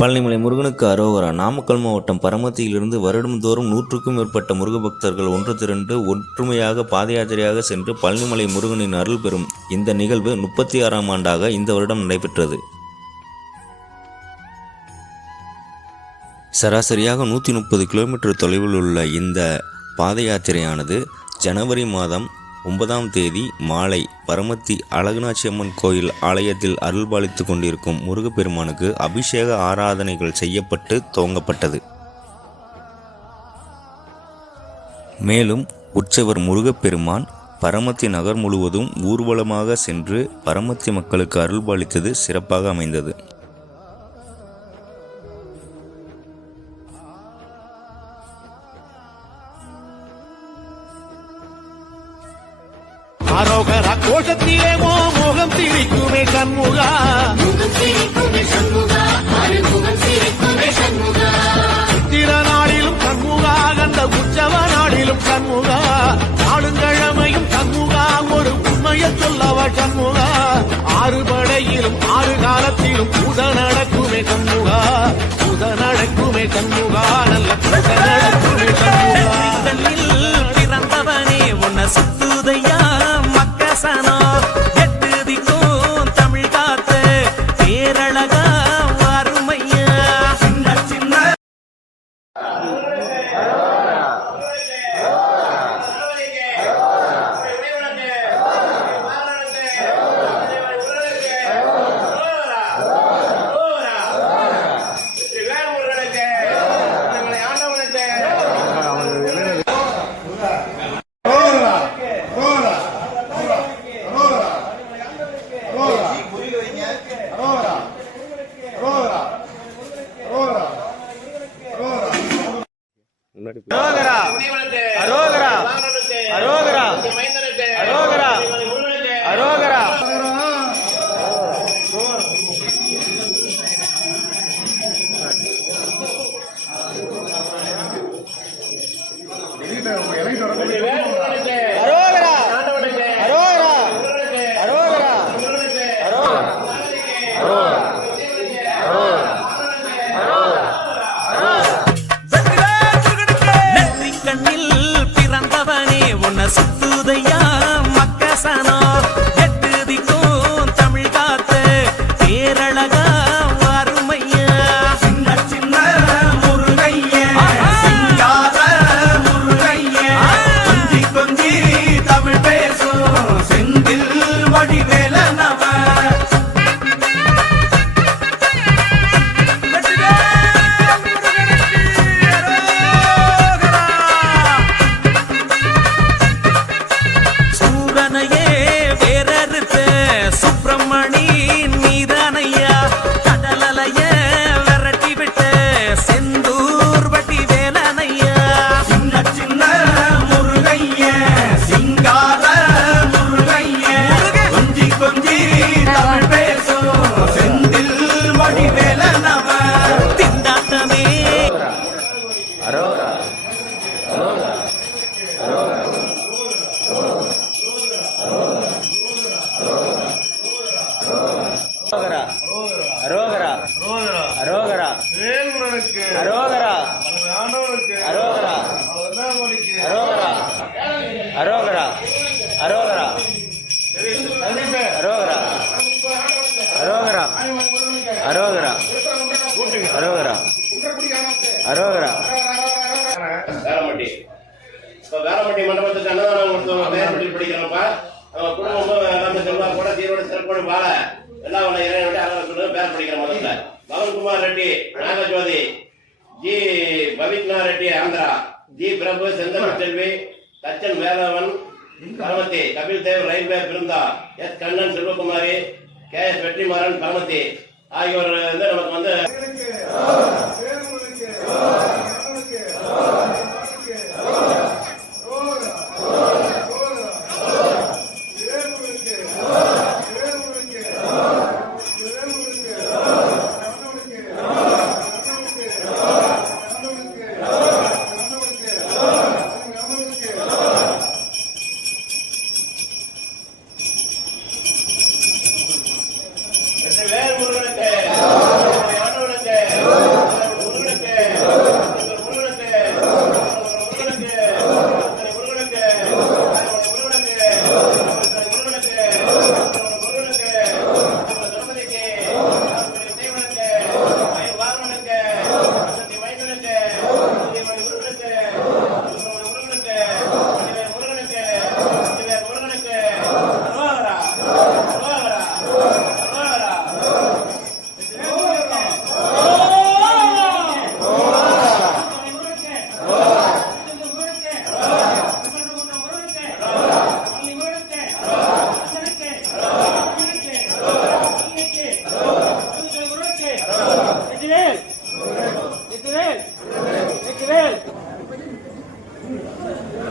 பழனிமலை முருகனுக்கு அரோகரா. நாமக்கல் மாவட்டம் பரமத்தியிலிருந்து வருடந்தோறும் 100க்கும் மேற்பட்ட முருக பக்தர்கள் ஒன்று திரண்டு ஒற்றுமையாக பாத யாத்திரையாக சென்று பழனிமலை முருகனின் அருள் பெறும் இந்த நிகழ்வு 36ஆம் ஆண்டாக இந்த வருடம் நடைபெற்றது. சராசரியாக 130 கிலோமீட்டர் தொலைவில் உள்ள இந்த பாத யாத்திரையானது ஜனவரி மாதம் 9ஆம் தேதி மாலை பரமத்தி அழகுநாச்சி அம்மன் கோயில் ஆலயத்தில் அருள்பாலித்து கொண்டிருக்கும் முருகப்பெருமானுக்கு அபிஷேக ஆராதனைகள் செய்யப்பட்டு துவங்கப்பட்டது. மேலும் உற்சவர் முருகப்பெருமான் பரமத்தி நகர் முழுவதும் ஊர்வலமாக சென்று பரமத்தி மக்களுக்கு அருள்பாலித்தது சிறப்பாக அமைந்தது. அரோகரா கோஷத்திலே மோகம் சிரிக்குமே சண்முகா, சித்திர நாளிலும் சண்முகா, கந்த உற்சவ நாளிலும் சண்முகா, நாடுங்கிழமையும் சண்முகா, ஒரு உண்மையை சொல்லவ சண்முகா, 6 படையிலும் 6 காலத்திலும் புத நடக்குமே சண்முகா, புத நடக்குமே சண்முகா, நல்ல புத நடக்குமே சண்முகா. பிறந்தவனே உன்னை சுத்துதையா மக்கசனோ, எட்டு திக்கும் தமிழ் காத்து பேரழகா வறுமையா. சின்ன சின்ன அரோகரா அரோகரா அரோகரா அரோகரா அரோகரா. சுத்துதையா மக்கசனோ, எட்டு திக்கும் தமிழ் காத்து பேரழகா வறுமையா. சின்ன சின்ன முருகையா, சிங்கார முருகையா, கொஞ்சி கொஞ்சி தமிழ் பேசும் செந்தில் வடிவேலனவ. அரோகரா அரோகரா வேல்முருகனுக்கு அரோகரா, அரோகரா அரோகரா அரோகரா அரோகரா அரோகரா அரோகரா அரோகரா அரோகரா அரோகரா. வேலம்பட்டி இப்போ வேலம்பட்டி மண்டபத்துக்கு அன்னதானம் கொடுத்தவங்க வேலம்பட்டி படிக்கிறப்ப அவங்க குடும்பமும் எல்லாமே செல்வா கூட தீரோட சிறப்போடு வாழ எல்லா உள்ள இறைவனுடைய அங்கே சொல்லுங்க பேர் படிக்கிற முதல்ல Pavankumar Reddy Nagajothi, G Pavithna Reddy Andhra, G Prabhu Senthamizh Selvi, Thachan Velavan Paramathi, Kapil Dev railway Brinda, S Kannan Selvakumari, K S Vetrimaaran Paramathi ஆகியோர் வந்து நமக்கு வந்து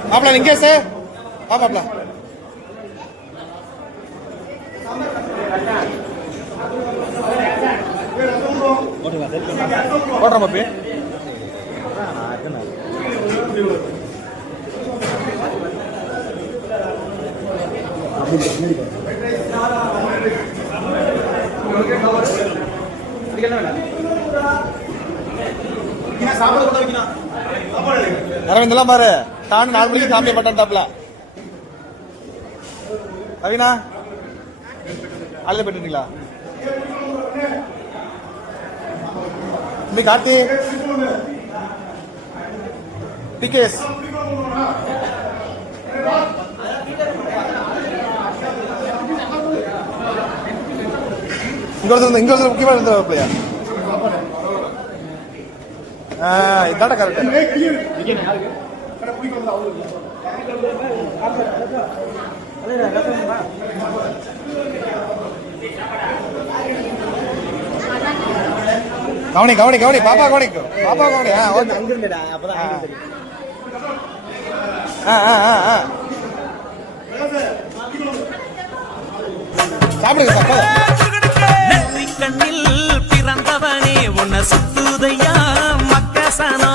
மாப்பிள லிங்கேஷ் வா மாப்பிள போடுறோம் பாப்பி அரவிந்த் எல்லாம் பாரு தான் 4 மணிக்கு சாமியை பட்டன் தாப்ல ரவினா ஆளு போயிட்டீங்களா கார்த்தி பிகேஎஸ் இங்க ஒரு முக்கியமா இருந்த பிள்ளையா இதாட கரெக்ட் கவனி கவனி கவனி பாப்பா கவனிக்கும் பாப்பா கவனி சாப்பிடுங்க கண்ணில் பிறந்தவனே உன்னை சுத்துதையா மக்கசனா